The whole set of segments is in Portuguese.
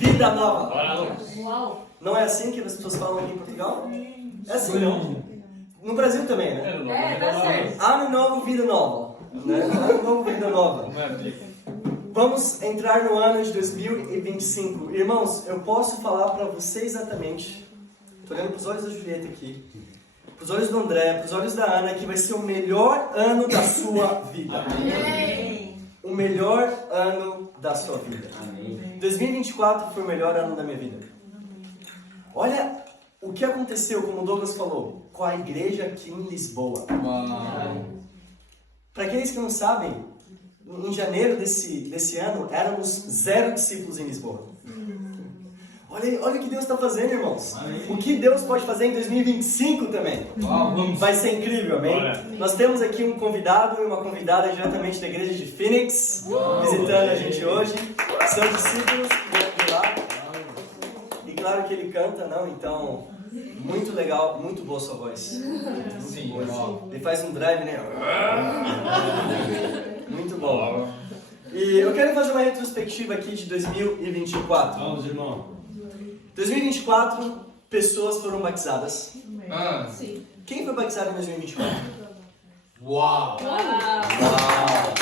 vida nova. Uau. Não é assim que as pessoas falam aqui em Portugal? É assim, não? No Brasil também, né? Tá certo. Ano novo, vida nova. Né? Ano novo, vida nova. Vamos entrar no ano de 2025. Irmãos, eu posso falar para você exatamente, estou olhando para os olhos da Julieta aqui, para os olhos do André, para os olhos da Ana, que vai ser o melhor ano da sua vida. Amém. O melhor ano da sua vida. Amém. 2024 foi o melhor ano da minha vida. Olha o que aconteceu, como o Douglas falou, com a igreja aqui em Lisboa. Para aqueles que não sabem, em janeiro desse ano, éramos 0 discípulos em Lisboa. Olha o que Deus está fazendo, irmãos. Amém. O que Deus pode fazer em 2025 também. Vai ser incrível, amém? Nós temos aqui um convidado e uma convidada diretamente da igreja de Phoenix, visitando a gente hoje. São discípulos de lá. E claro que ele canta, não? Então, muito legal, muito boa sua voz. Sim, Ele faz um drive, né? Muito bom. E eu quero fazer uma retrospectiva aqui de 2024. Vamos, irmão. 2024, pessoas foram batizadas. Sim. Quem foi batizado em 2024? Uau! Uau!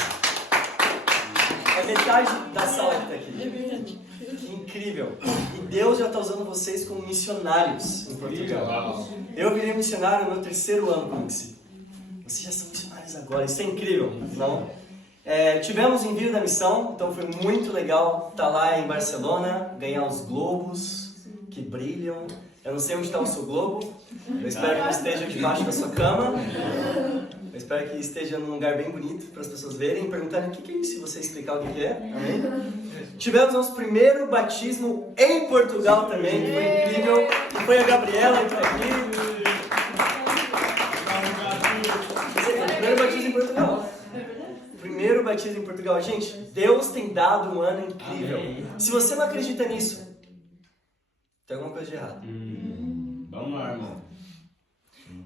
É metade da sala que está aqui. Que incrível! E Deus já está usando vocês como missionários em Portugal. Eu virei missionário no meu 3º ano como discípulo. Vocês já são missionários agora, isso é incrível, não? Tivemos envio da missão, então foi muito legal estar lá em Barcelona, ganhar os globos que brilham. Eu não sei onde está o seu globo, eu espero que não esteja debaixo da sua cama. Eu espero que esteja num lugar bem bonito para as pessoas verem e perguntarem o que é isso e você explicar o que é. Amém? Tivemos nosso primeiro batismo em Portugal também, que foi incrível. E foi a Gabriela que está aqui. Primeiro batismo em Portugal. Primeiro batismo em Portugal. Gente, Deus tem dado um ano incrível. Se você não acredita nisso, tem alguma coisa de errado. Vamos lá, irmão.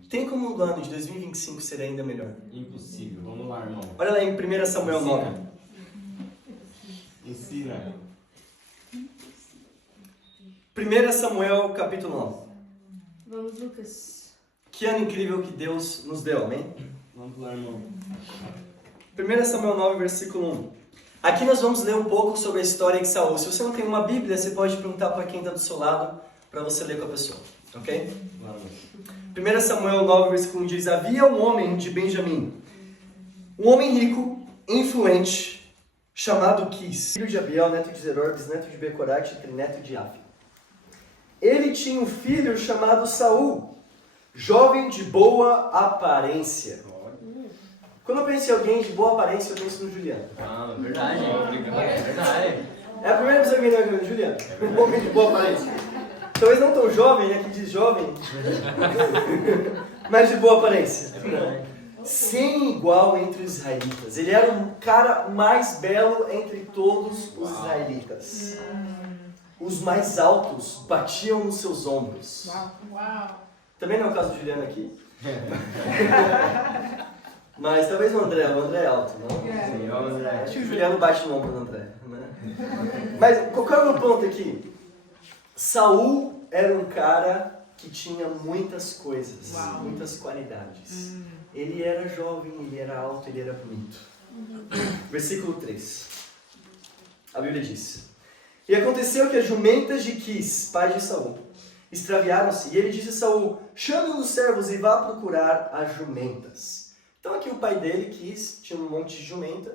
Tem como o ano de 2025 ser ainda melhor? Impossível. Vamos lá, irmão. Olha lá em 1 Samuel 9. Ensina. 1 Samuel capítulo 9. Vamos, Lucas. Que ano incrível que Deus nos deu, amém? Vamos lá, irmão. 1 Samuel 9, versículo 1. Aqui nós vamos ler um pouco sobre a história de Saul. Se você não tem uma Bíblia, você pode perguntar para quem está do seu lado, para você ler com a pessoa, ok? Vamos. 1 Samuel 9, versículo 1 diz: Havia um homem de Benjamim, um homem rico, influente, chamado Quis, filho de Abiel, neto de Zeror, bisneto de Becorate, trineto de Afi. Ele tinha um filho chamado Saul, jovem de boa aparência. Quando eu penso em alguém de boa aparência, eu penso no Juliano. Verdade. Obrigado. Verdade. É a primeira pessoa que me lembra do Juliano. Um homem de boa aparência. Talvez não tão jovem, né? Que diz jovem. Mas de boa aparência. Sem igual entre os israelitas. Ele era o cara mais belo entre todos os israelitas. Os mais altos batiam nos seus ombros. Uau. Também não é o caso do Juliano aqui. Mas talvez o André é alto, não? Sim, vamos lá. Acho que o Juliano bate no ombro do André, né? Mas qual é o meu ponto aqui? Saul era um cara que tinha muitas coisas, muitas qualidades. Ele era jovem, ele era alto, ele era bonito. Versículo 3. A Bíblia diz: E aconteceu que as jumentas de Quis, pai de Saul, extraviaram-se, e ele disse a Saul: Chame um dos servos e vá procurar as jumentas. Então aqui o pai dele, Quis, tinha um monte de jumenta,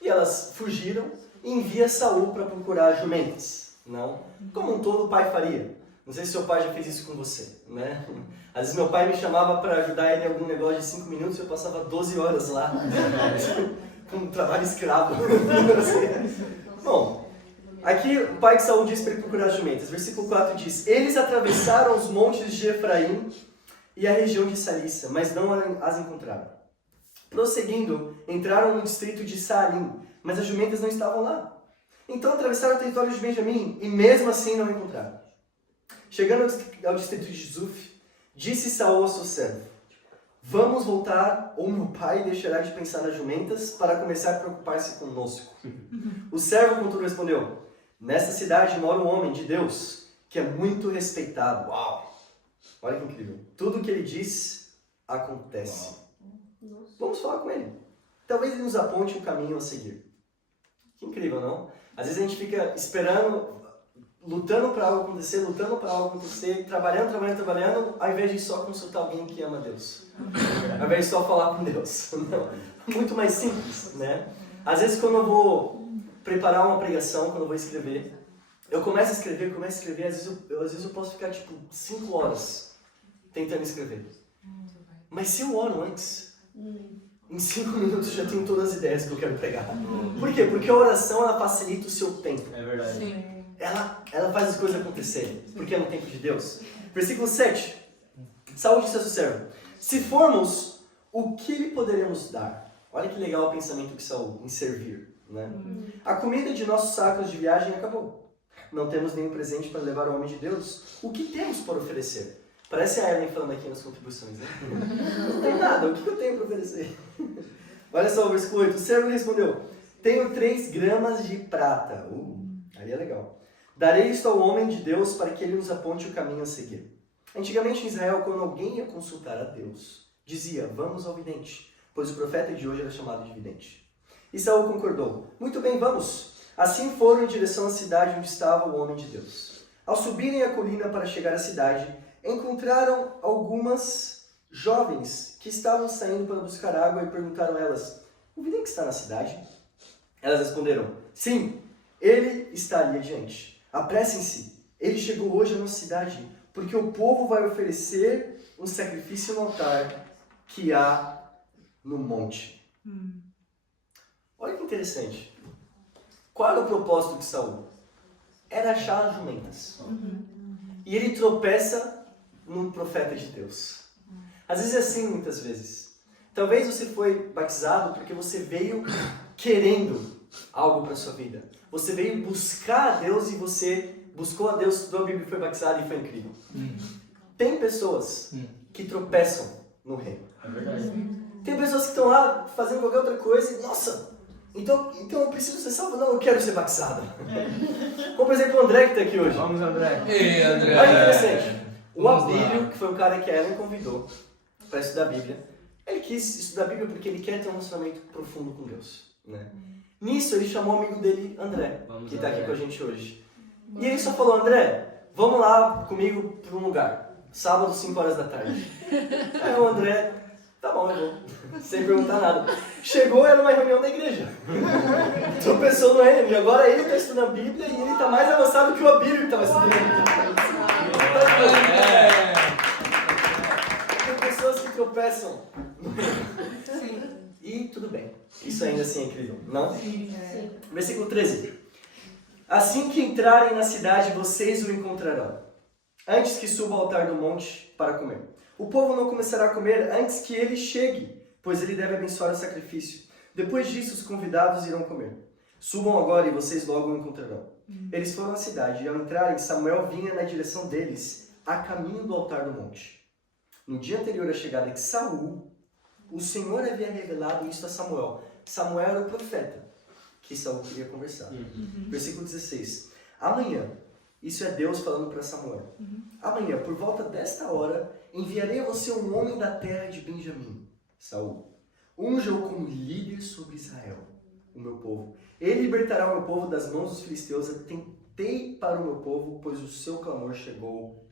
e elas fugiram e envia Saul para procurar as jumentas. Não? Como um todo pai faria. Não sei se seu pai já fez isso com você, né? Às vezes meu pai me chamava para ajudar ele em algum negócio de 5 minutos e eu passava 12 horas lá, com um trabalho escravo. Bom, aqui o pai de Saul diz para ele procurar as jumentas. Versículo 4 diz: Eles atravessaram os montes de Efraim e a região de Salissa, mas não as encontraram. Prosseguindo, entraram no distrito de Saalim, mas as jumentas não estavam lá. Então atravessaram o território de Benjamim e mesmo assim não encontraram. Chegando ao distrito de Zuf, disse Saul ao seu servo: Vamos voltar, ou meu pai deixará de pensar nas jumentas para começar a preocupar-se conosco. O servo, contudo, respondeu: Nesta cidade mora um homem de Deus que é muito respeitado. Uau! Olha que incrível. Tudo o que ele diz acontece. Vamos falar com ele. Talvez ele nos aponte o caminho a seguir. Que incrível, não? Às vezes a gente fica esperando, lutando para algo acontecer, trabalhando, ao invés de só consultar alguém que ama Deus. Ao invés de só falar com Deus. Não. Muito mais simples, né? Às vezes quando eu vou preparar uma pregação, quando eu vou escrever, eu começo a escrever, às vezes eu posso ficar tipo 5 horas tentando escrever. Mas se eu oro antes, em 5 minutos eu já tenho todas as ideias que eu quero pregar. Por quê? Porque a oração ela facilita o seu tempo. É verdade. Sim. Ela faz as coisas acontecerem. Porque é no tempo de Deus. Versículo 7. Saúl disse a seu servo: se formos, o que lhe poderemos dar? Olha que legal o pensamento de Saúl em servir. Né? A comida de nossos sacos de viagem acabou. Não temos nenhum presente para levar ao homem de Deus. O que temos para oferecer? Parece a Evelyn falando aqui nas contribuições, né? Não tem nada, o que eu tenho para oferecer? Olha só o versículo 8. O servo respondeu: tenho 3 gramas de prata. Ali é legal. Darei isto ao homem de Deus para que ele nos aponte o caminho a seguir. Antigamente em Israel, quando alguém ia consultar a Deus, dizia: vamos ao vidente, pois o profeta de hoje era chamado de vidente. E Saúl concordou: muito bem, vamos. Assim foram em direção à cidade onde estava o homem de Deus. Ao subirem a colina para chegar à cidade, encontraram algumas jovens que estavam saindo para buscar água e perguntaram a elas: o vidente está na cidade? Elas responderam: sim, ele está ali adiante. Apressem-se, ele chegou hoje à nossa cidade, porque o povo vai oferecer um sacrifício no altar que há no monte. Olha que interessante. Qual era o propósito de Saúl? Era achar as jumentas. E ele tropeça num profeta de Deus. Às vezes é assim, muitas vezes. Talvez você foi batizado porque você veio querendo algo para sua vida. Você veio buscar a Deus e você buscou a Deus, estudou a Bíblia e foi batizado e foi incrível. Tem pessoas que tropeçam no reino. É verdade. Tem pessoas que estão lá fazendo qualquer outra coisa e, nossa, então eu preciso ser salvo? Não, eu quero ser batizado. Como, por exemplo, o André que está aqui hoje. Vamos, André. Ei, André. Olha que interessante. O Vamos Abílio, lá. que foi um cara que a Ellen convidou para estudar a Bíblia, ele quis estudar a Bíblia porque ele quer ter um relacionamento profundo com Deus. Né? Nisso, ele chamou o amigo dele, André, Vamos, que está aqui André. com a gente hoje. E ele só falou: André, vamos lá comigo para um lugar. Sábado, 5 horas da tarde. Aí o André, tá bom, eu vou. Sem perguntar nada. Chegou, era uma reunião da igreja. Tropeçou no reino. E agora ele está estudando a Bíblia e ele está mais avançado que o Abílio que estava estudando a Bíblia. Tem pessoas que tropeçam. E tudo bem. Isso ainda assim é incrível, não? Sim. Versículo 13. Assim que entrarem na cidade, vocês o encontrarão, antes que suba ao altar do monte para comer. O povo não começará a comer antes que ele chegue, pois ele deve abençoar o sacrifício. Depois disso, os convidados irão comer. Subam agora e vocês logo o encontrarão. Eles foram à cidade e, ao entrarem, Samuel vinha na direção deles, a caminho do altar do monte. No dia anterior à chegada de Saúl, o Senhor havia revelado isso a Samuel. Samuel era o profeta que Saúl queria conversar. Versículo 16. Amanhã, isso é Deus falando para Samuel. Amanhã, por volta desta hora, enviarei a você um homem da terra de Benjamim, Saúl. Unja-o como líder sobre Israel, o meu povo. Ele libertará o meu povo das mãos dos filisteus. Atentei para o meu povo, pois o seu clamor chegou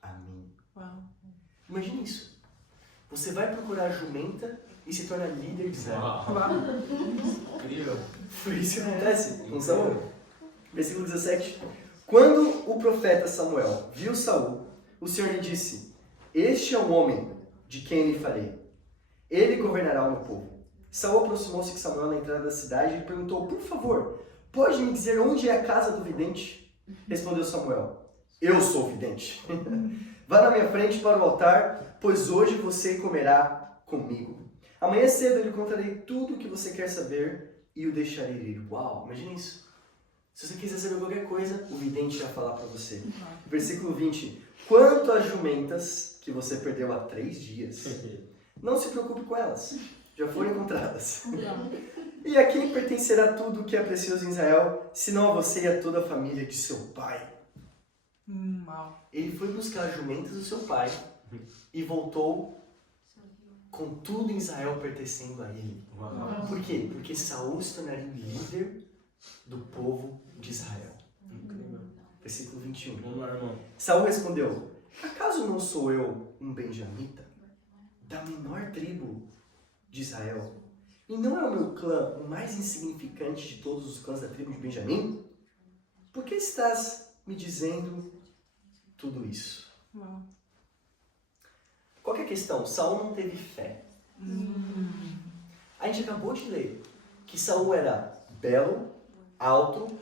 a mim. Uau. Imagina isso. Você vai procurar jumenta e se torna líder de Israel. Incrível. Foi isso que acontece com Samuel. Versículo 17. Quando o profeta Samuel viu Saul, o Senhor lhe disse: este é o homem de quem lhe falei. Ele governará o meu povo. Saul aproximou-se de Samuel na entrada da cidade e lhe perguntou: por favor, pode me dizer onde é a casa do vidente? Respondeu Samuel: eu sou o vidente. Vá na minha frente para o altar, pois hoje você comerá comigo. Amanhã cedo eu lhe contarei tudo o que você quer saber e o deixarei ir. Uau, imagina isso. Se você quiser saber qualquer coisa, o vidente vai falar para você. Versículo 20. Quanto às jumentas que você perdeu há 3 dias, não se preocupe com elas. Já foram encontradas. E a quem pertencerá tudo o que é precioso em Israel, senão a você e a toda a família de seu pai? Uau. Ele foi buscar jumentas do seu pai e voltou com tudo em Israel pertencendo a ele. Uau. Por quê? Porque Saul se tornaria o líder do povo de Israel. Incrível. Versículo 21. Vamos lá, irmão. Saul respondeu: acaso não sou eu um benjamita, da menor tribo de Israel? E não é o meu clã o mais insignificante de todos os clãs da tribo de Benjamim? Por que estás me dizendo tudo isso? Uau. Qual que é a questão? Saul não teve fé. A gente acabou de ler que Saul era belo, alto,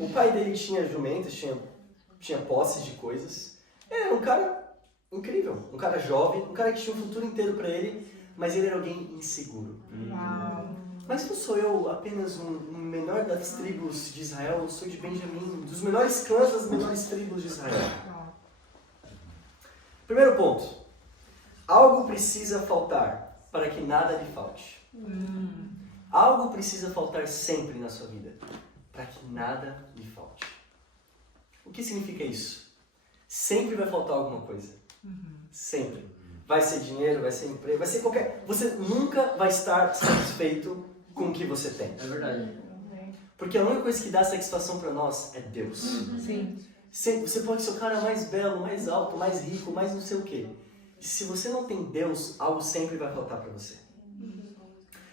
o pai dele tinha jumentas, tinha posses de coisas. Ele era um cara incrível, um cara jovem, um cara que tinha um futuro inteiro para ele, mas ele era alguém inseguro. Uau. Mas não sou eu apenas um menor das tribos de Israel, eu sou de Benjamim, dos menores clãs das menores tribos de Israel. Uau. Primeiro ponto. Algo precisa faltar para que nada lhe falte. Algo precisa faltar sempre na sua vida para que nada lhe falte. O que significa isso? Sempre vai faltar alguma coisa. Sempre. Vai ser dinheiro, vai ser emprego, vai ser qualquer... Você nunca vai estar satisfeito com o que você tem. É verdade. Porque a única coisa que dá satisfação para nós é Deus. Sim. Você pode ser o cara mais belo, mais alto, mais rico, mais não sei o quê. Se você não tem Deus, algo sempre vai faltar para você.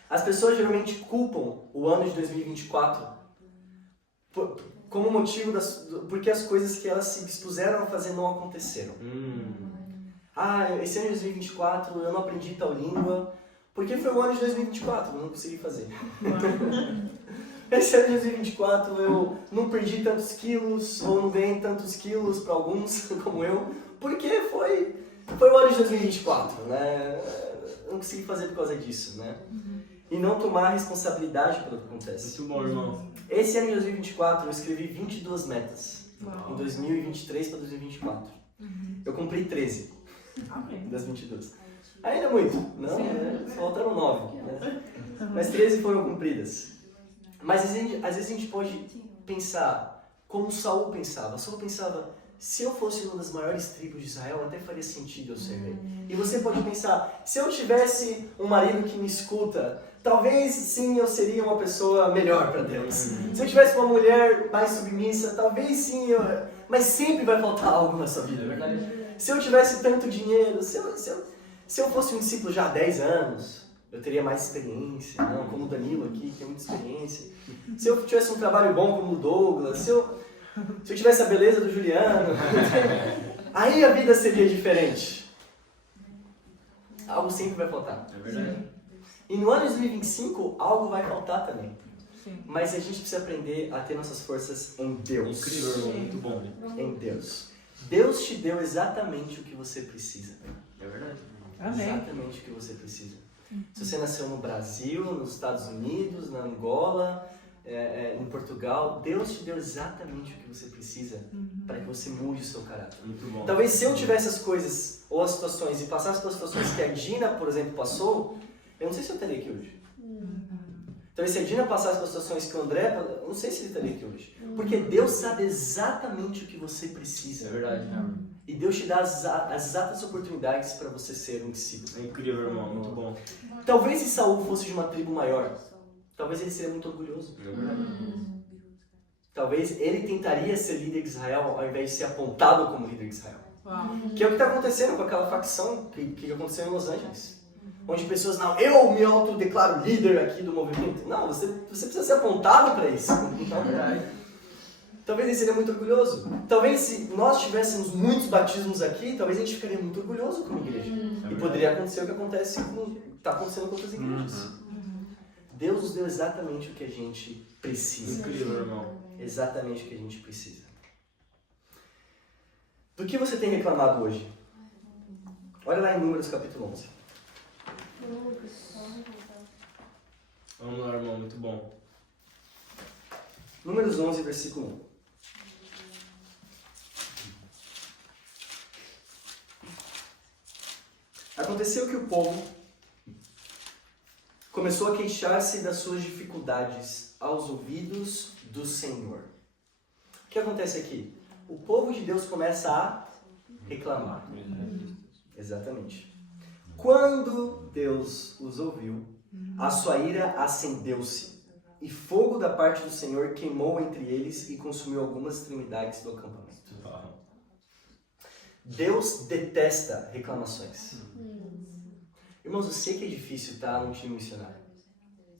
As pessoas geralmente culpam o ano de 2024 como motivo porque as coisas que elas se dispuseram a fazer não aconteceram. Esse ano de 2024 eu não aprendi tal língua, porque foi o ano de 2024, eu não consegui fazer. Esse ano de 2024 eu não perdi tantos quilos, ou não ganhei tantos quilos para alguns como eu, porque foi o ano de 2024, né? Eu não consegui fazer por causa disso, né? E não tomar responsabilidade pelo que acontece. Muito bom, irmão. Esse ano de 2024 eu escrevi 22 metas, Uau. em 2023 para 2024. Eu cumpri 13 Amém. das 22. Ainda muito, não, né? Faltaram 9, né? Mas 13 foram cumpridas. Mas às vezes a gente pode pensar como Saul pensava. Saul pensava, se eu fosse uma das maiores tribos de Israel, até faria sentido eu ser rei. E você pode pensar, se eu tivesse um marido que me escuta, talvez sim eu seria uma pessoa melhor para Deus. Se eu tivesse uma mulher mais submissa, talvez sim mas sempre vai faltar algo na sua vida, é verdade? Se eu tivesse tanto dinheiro, se eu fosse um discípulo já há 10 anos, eu teria mais experiência, não, como o Danilo aqui, que tem muita experiência. Se eu tivesse um trabalho bom como o Douglas, se eu tivesse a beleza do Juliano, aí a vida seria diferente. Algo sempre vai faltar. É verdade. E no ano de 2025, algo vai faltar também. Sim. Mas a gente precisa aprender a ter nossas forças em Deus. Incrível, irmão. Muito bom. Em Deus. Deus te deu exatamente o que você precisa. É verdade. Amém. Exatamente o que você precisa. Se você nasceu no Brasil, nos Estados Unidos, na Angola, em Portugal, Deus te deu exatamente o que você precisa para que você mude o seu caráter. Muito bom. Talvez se eu tivesse as coisas ou as situações e passasse pelas situações que a Dina, por exemplo, passou, eu não sei se eu estaria aqui hoje. Talvez se a Dina passasse pelas situações que o André, eu não sei se ele estaria aqui hoje. Porque Deus sabe exatamente o que você É precisa. verdade. E Deus te dá as exatas oportunidades para você ser um discípulo. É incrível, irmão. Muito bom. Talvez se Saul fosse de uma tribo maior, talvez ele seria muito orgulhoso. É verdade. Talvez ele tentaria ser líder de Israel ao invés de ser apontado como líder de Israel. Uau. Que é o que está acontecendo com aquela facção que aconteceu em Los Angeles. Onde pessoas, não, eu me autodeclaro líder aqui do movimento. Não, você precisa ser apontado para isso. Então, talvez ele seria muito orgulhoso. Talvez se nós tivéssemos muitos batismos aqui, talvez a gente ficaria muito orgulhoso como igreja. E poderia acontecer o que está acontecendo com outras igrejas. Deus nos deu exatamente o que a gente precisa. Incrível, irmão. Exatamente o que a gente precisa. Do que você tem reclamado hoje? Olha lá em Números capítulo 11. Vamos lá, irmão. Muito bom. Números 11, versículo 1. Aconteceu que o povo começou a queixar-se das suas dificuldades aos ouvidos do Senhor. O que acontece aqui? O povo de Deus começa a reclamar. Exatamente. Quando Deus os ouviu, a sua ira acendeu-se, e fogo da parte do Senhor queimou entre eles e consumiu algumas extremidades do acampamento. Deus detesta reclamações. Irmãos, eu sei que é difícil estar num time missionário.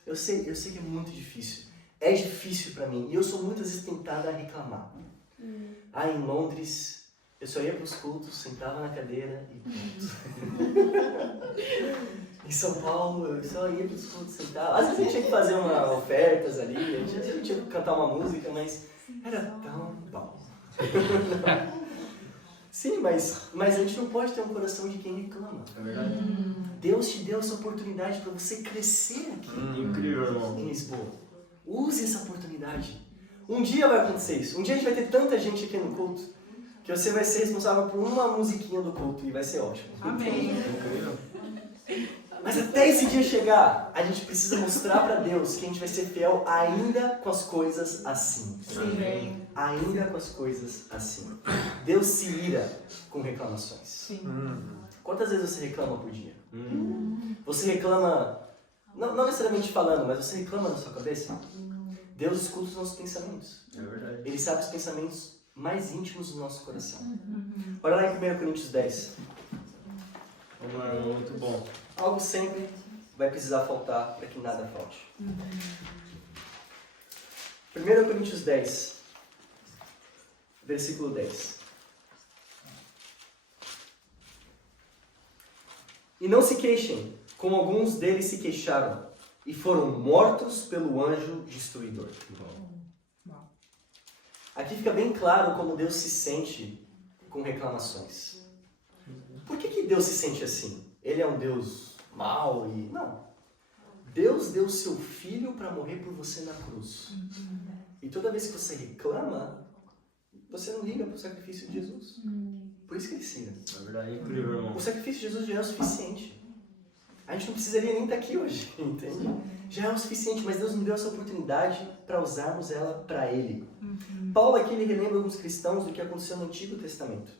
Eu sei que é muito difícil. É difícil para mim. E eu sou muitas vezes tentado a reclamar. Em Londres, eu só ia para os cultos, sentava na cadeira e ponto. Em São Paulo, eu só ia para os cultos, sentava. Às vezes a gente tinha que fazer ofertas ali, a gente tinha que cantar uma música, mas era tão bom. Sim, mas a gente não pode ter um coração de quem reclama. É verdade. Deus te deu essa oportunidade para você crescer aqui Incrível, irmão. em Lisboa. Use essa oportunidade. Um dia vai acontecer isso. Um dia a gente vai ter tanta gente aqui no culto que você vai ser responsável por uma musiquinha do culto e vai ser ótimo. Amém. Incrível. Mas até esse dia chegar, a gente precisa mostrar para Deus que a gente vai ser fiel ainda com as coisas assim. Amém. Ainda com as coisas assim. Deus se ira com reclamações. Sim. Quantas vezes você reclama por dia? Você reclama, não necessariamente falando, mas você reclama na sua cabeça? Deus escuta os nossos pensamentos. É verdade. Ele sabe os pensamentos mais íntimos do nosso coração. Olha lá em 1 Coríntios 10. Vamos lá, irmão. Muito bom. Algo sempre vai precisar faltar para que nada falte. 1 Coríntios 10, versículo 10. E não se queixem, como alguns deles se queixaram, e foram mortos pelo anjo destruidor. Aqui fica bem claro como Deus se sente com reclamações. Por que Deus se sente assim? Ele é um Deus mau e... Não. Deus deu seu filho para morrer por você na cruz. E toda vez que você reclama, você não liga para o sacrifício de Jesus. Por isso que ele se ira. É verdade. Incrível, irmão. O sacrifício de Jesus já é o suficiente. A gente não precisaria nem estar aqui hoje, entende? Já é o suficiente, mas Deus nos deu essa oportunidade para usarmos ela para Ele. Paulo aqui ele relembra alguns cristãos do que aconteceu no Antigo Testamento,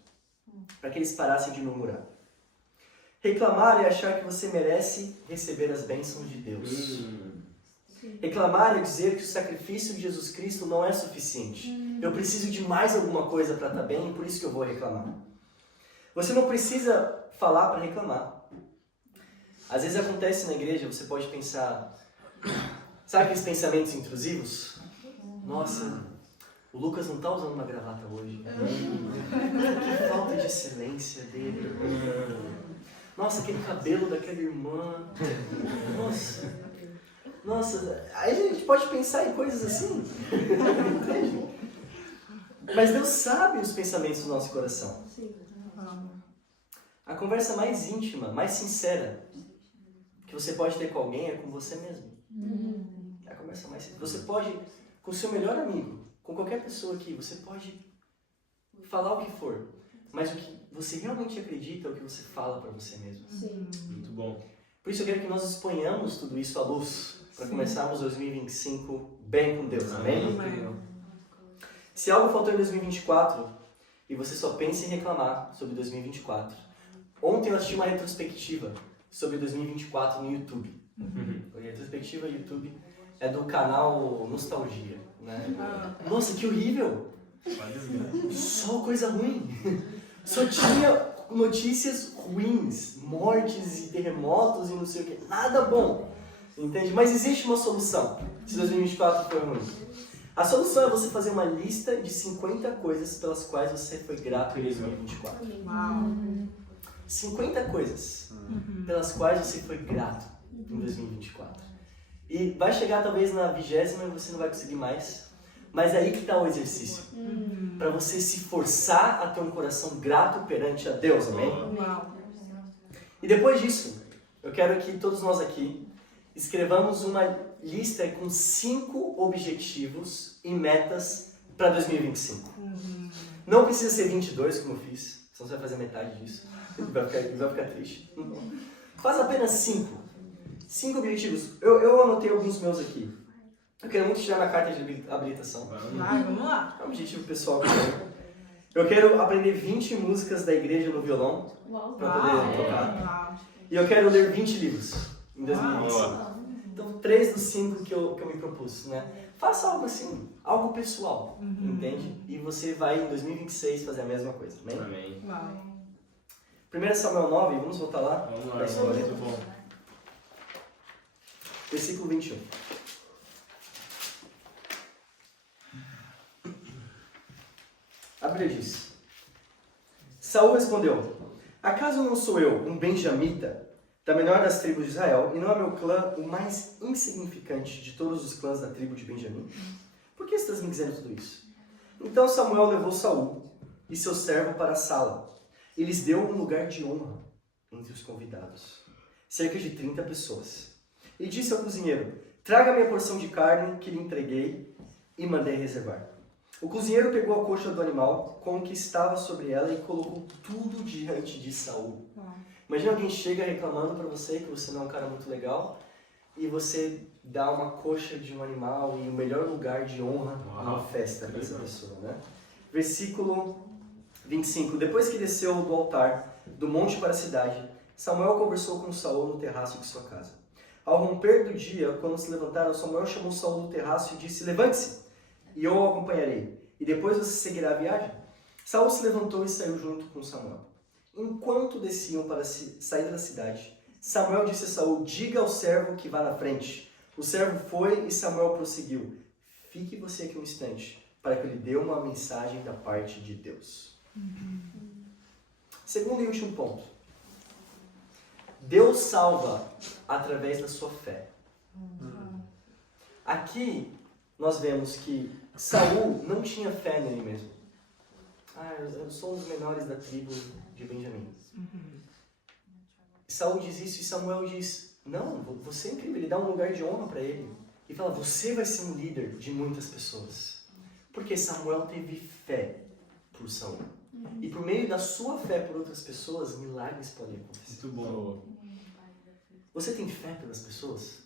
para que eles parassem de murmurar. Reclamar é achar que você merece receber as bênçãos de Deus. Reclamar é dizer que o sacrifício de Jesus Cristo não é suficiente. Eu preciso de mais alguma coisa para estar bem e por isso que eu vou reclamar. Você não precisa falar para reclamar. Às vezes acontece na igreja, você pode pensar... Sabe aqueles pensamentos intrusivos? Nossa, o Lucas não está usando uma gravata hoje. Que falta de excelência dele. Nossa, aquele cabelo daquela irmã. Nossa, aí a gente pode pensar em coisas assim. Entende? Mas Deus sabe os pensamentos do nosso coração. A conversa mais íntima, mais sincera que você pode ter com alguém é com você mesmo. É a conversa mais sincera. Você pode, com o seu melhor amigo, com qualquer pessoa aqui, você pode falar o que for, mas o que você realmente acredita é o que você fala para você mesmo. Muito bom. Por isso eu quero que nós exponhamos tudo isso à luz, para começarmos 2025 bem com Deus, amém? Se algo faltou em 2024 e você só pensa em reclamar sobre 2024, ontem eu assisti uma retrospectiva sobre 2024 no YouTube. A retrospectiva YouTube é do canal Nostalgia, né? Nossa, que horrível! Só coisa ruim. Só tinha notícias ruins, mortes e terremotos e não sei o que. Nada bom, entende? Mas existe uma solução se 2024 for ruim. A solução é você fazer uma lista de 50 coisas pelas quais você foi grato em 2024. 50 coisas pelas quais você foi grato em 2024. E vai chegar talvez na 20ª e você não vai conseguir mais. Mas é aí que está o exercício. Para você se forçar a ter um coração grato perante a Deus, amém? E depois disso, eu quero que todos nós aqui escrevamos uma lista com 5 objetivos e metas para 2025. Não precisa ser 22, como eu fiz, senão você vai fazer metade disso. Vai ficar triste. Faz apenas 5. 5 objetivos. Eu anotei alguns meus aqui. Eu quero muito tirar na carta de habilitação. Vai, vamos lá. É um objetivo pessoal que eu tenho. Eu quero aprender 20 músicas da igreja no violão, Uau. para poder tocar. Uau. E eu quero ler 20 livros em 2025. Boa. Então, 3 dos 5 que eu me propus, né? Faça algo assim, algo pessoal, entende? E você vai em 2026 fazer a mesma coisa, amém? Amém. Uau. 1 Samuel 9, vamos voltar lá? Vamos Da lá, história. irmão. Muito bom. Versículo 21. A Bíblia diz: Saul respondeu: Acaso não sou eu um benjamita, da menor das tribos de Israel, e não é meu clã o mais insignificante de todos os clãs da tribo de Benjamim? Por que estás me dizendo tudo isso? Então Samuel levou Saul e seu servo para a sala, e lhes deu um lugar de honra entre os convidados, cerca de 30 pessoas. E disse ao cozinheiro: Traga minha porção de carne que lhe entreguei e mandei reservar. O cozinheiro pegou a coxa do animal com o que estava sobre ela e colocou tudo diante de Saul. Imagina alguém chega reclamando para você que você não é um cara muito legal e você dá uma coxa de um animal e o melhor lugar de honra numa festa para essa pessoa, né? Versículo 25. Depois que desceu do altar do monte para a cidade, Samuel conversou com Saul no terraço de sua casa. Ao romper do dia, quando se levantaram, Samuel chamou Saul do terraço e disse: Levante-se, e eu o acompanharei, e depois você seguirá a viagem. Saul se levantou e saiu junto com Samuel. Enquanto desciam para sair da cidade, Samuel disse a Saul: Diga ao servo que vá na frente. O servo foi e Samuel prosseguiu: Fique você aqui um instante, para que eu lhe dê uma mensagem da parte de Deus. Segundo e último ponto. Deus salva através da sua fé. Aqui nós vemos que Saul não tinha fé nele mesmo. Eu sou um dos menores da tribo de Benjamim. Saul diz isso e Samuel diz: Não, você é incrível. Ele dá um lugar de honra para ele. E fala: Você vai ser um líder de muitas pessoas. Porque Samuel teve fé por Saul. E por meio da sua fé por outras pessoas, milagres podem acontecer. Muito bom. Você tem fé pelas pessoas?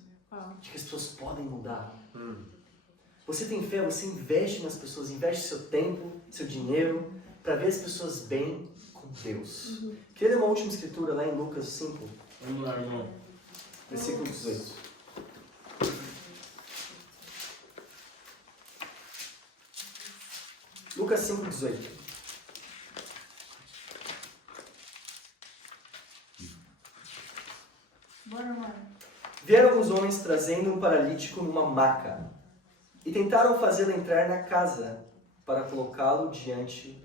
De que as pessoas podem mudar? Você tem fé, você investe nas pessoas, investe seu tempo, seu dinheiro, para ver as pessoas bem com Deus. Queria ler uma última escritura lá em Lucas 5, Vamos lá, irmão. versículo 18. Lucas 5, 18. Bora, mano. Vieram alguns homens trazendo um paralítico numa maca e tentaram fazê-lo entrar na casa para colocá-lo diante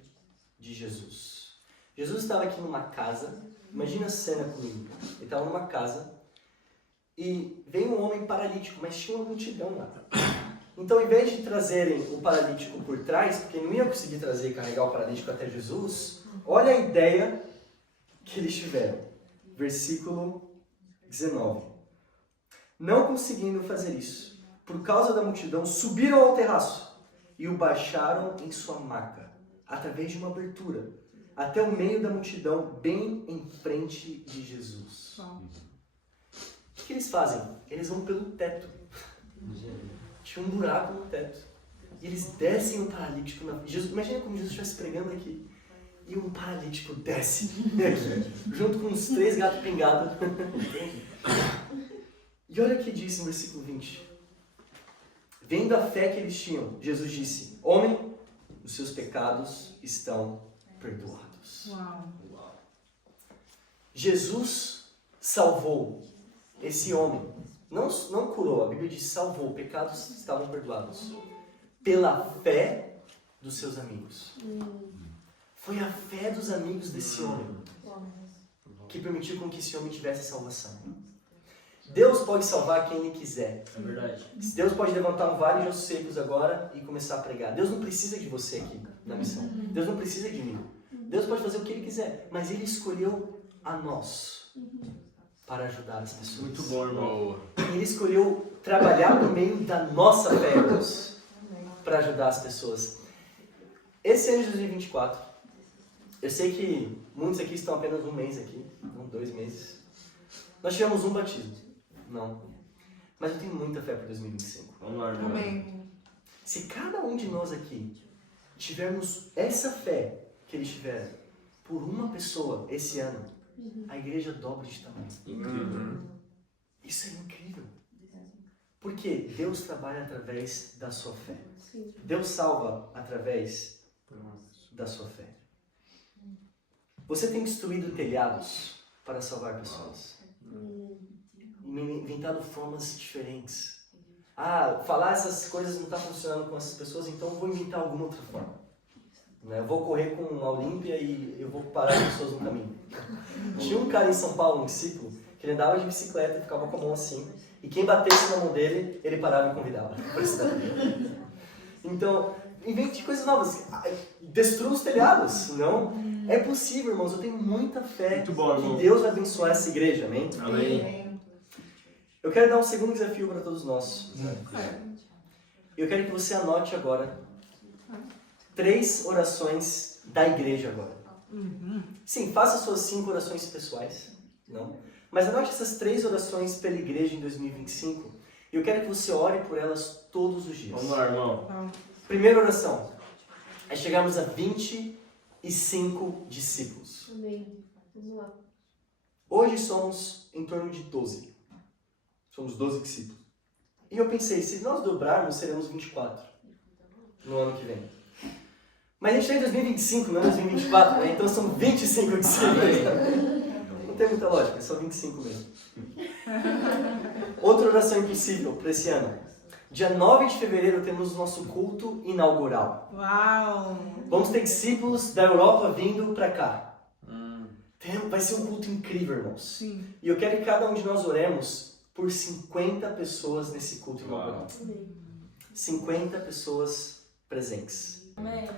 de Jesus. Jesus estava aqui numa casa, imagina a cena comigo. Ele estava numa casa e veio um homem paralítico, mas tinha uma multidão lá. Então, em vez de trazerem o paralítico por trás, porque não ia conseguir trazer e carregar o paralítico até Jesus, olha a ideia que eles tiveram. Versículo 19. Não conseguindo fazer isso, por causa da multidão, subiram ao terraço e o baixaram em sua maca, através de uma abertura, até o meio da multidão, bem em frente de Jesus. O que eles fazem? Eles vão pelo teto. Tinha um buraco no teto. E eles descem o paralítico. Jesus, imagina como Jesus estivesse pregando aqui. E um paralítico desce aqui, junto com uns 3 gatos pingados. E olha o que diz no versículo 20. Vendo a fé que eles tinham, Jesus disse: Homem, os seus pecados estão perdoados. Uau. Jesus salvou esse homem. Não curou, a Bíblia diz salvou, pecados estavam perdoados. Pela fé dos seus amigos. Foi a fé dos amigos desse homem que permitiu com que esse homem tivesse salvação. Deus pode salvar quem Ele quiser. É verdade. Deus pode levantar um vale de ossos secos agora e começar a pregar. Deus não precisa de você aqui na missão. Deus não precisa de mim. Deus pode fazer o que Ele quiser, mas Ele escolheu a nós para ajudar as pessoas. Muito bom, irmão. Ele escolheu trabalhar por meio da nossa fé, Deus, para ajudar as pessoas. Esse ano de 2024, eu sei que muitos aqui estão apenas um mês aqui, não 2 meses. Nós tivemos um batismo. Não. Mas eu tenho muita fé para 2025. Vamos lá, irmão. Amém. Se cada um de nós aqui tivermos essa fé que eles tiveram por uma pessoa esse ano, a igreja dobra de tamanho. Incrível. Isso é incrível. Porque Deus trabalha através da sua fé. Sim. Deus salva através da sua fé. Você tem destruído telhados para salvar pessoas. Inventado formas diferentes. Ah, falar essas coisas não está funcionando com essas pessoas, então eu vou inventar alguma outra forma. Né? Eu vou correr com a Olímpia e eu vou parar as pessoas no caminho. Tinha um cara em São Paulo, um discípulo, que ele andava de bicicleta e ficava com a mão assim, e quem batesse na mão dele, ele parava e convidava. Então, invente coisas novas. Destrua os telhados, não? É possível, irmãos. Eu tenho muita fé Muito bom, irmão. que Deus vai abençoar essa igreja, amém? Amém. Eu quero dar um segundo desafio para todos nós. Eu quero que você anote agora 3 orações da igreja agora. Sim, faça suas 5 orações pessoais, não? Mas anote essas 3 orações pela igreja em 2025 e eu quero que você ore por elas todos os dias. Vamos lá, irmão. Primeira oração é chegarmos a 25 discípulos. Amém. Vamos lá. Hoje somos em torno de 12. Somos 12 discípulos. E eu pensei, se nós dobrarmos, seremos 24 no ano que vem. Mas a gente está em 2025, não é 2024, né? Então são 25 discípulos. Não tem muita lógica, é só 25 mesmo. Outra oração impossível para esse ano. Dia 9 de fevereiro temos o nosso culto inaugural. Uau! Vamos ter discípulos da Europa vindo para cá. Vai ser um culto incrível, irmãos. Sim. E eu quero que cada um de nós oremos por 50 pessoas nesse culto inaugural. 50 pessoas presentes. Amém.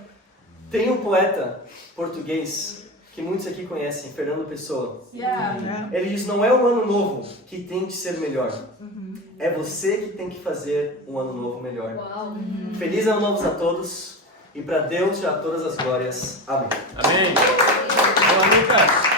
Tem um poeta português que muitos aqui conhecem, Fernando Pessoa. Yeah. Ele diz, não é o ano novo que tem que ser melhor. É você que tem que fazer um ano novo melhor. Uau. Feliz ano novo a todos. E para Deus já todas as glórias. Amém. Amém. Boa, Lucas.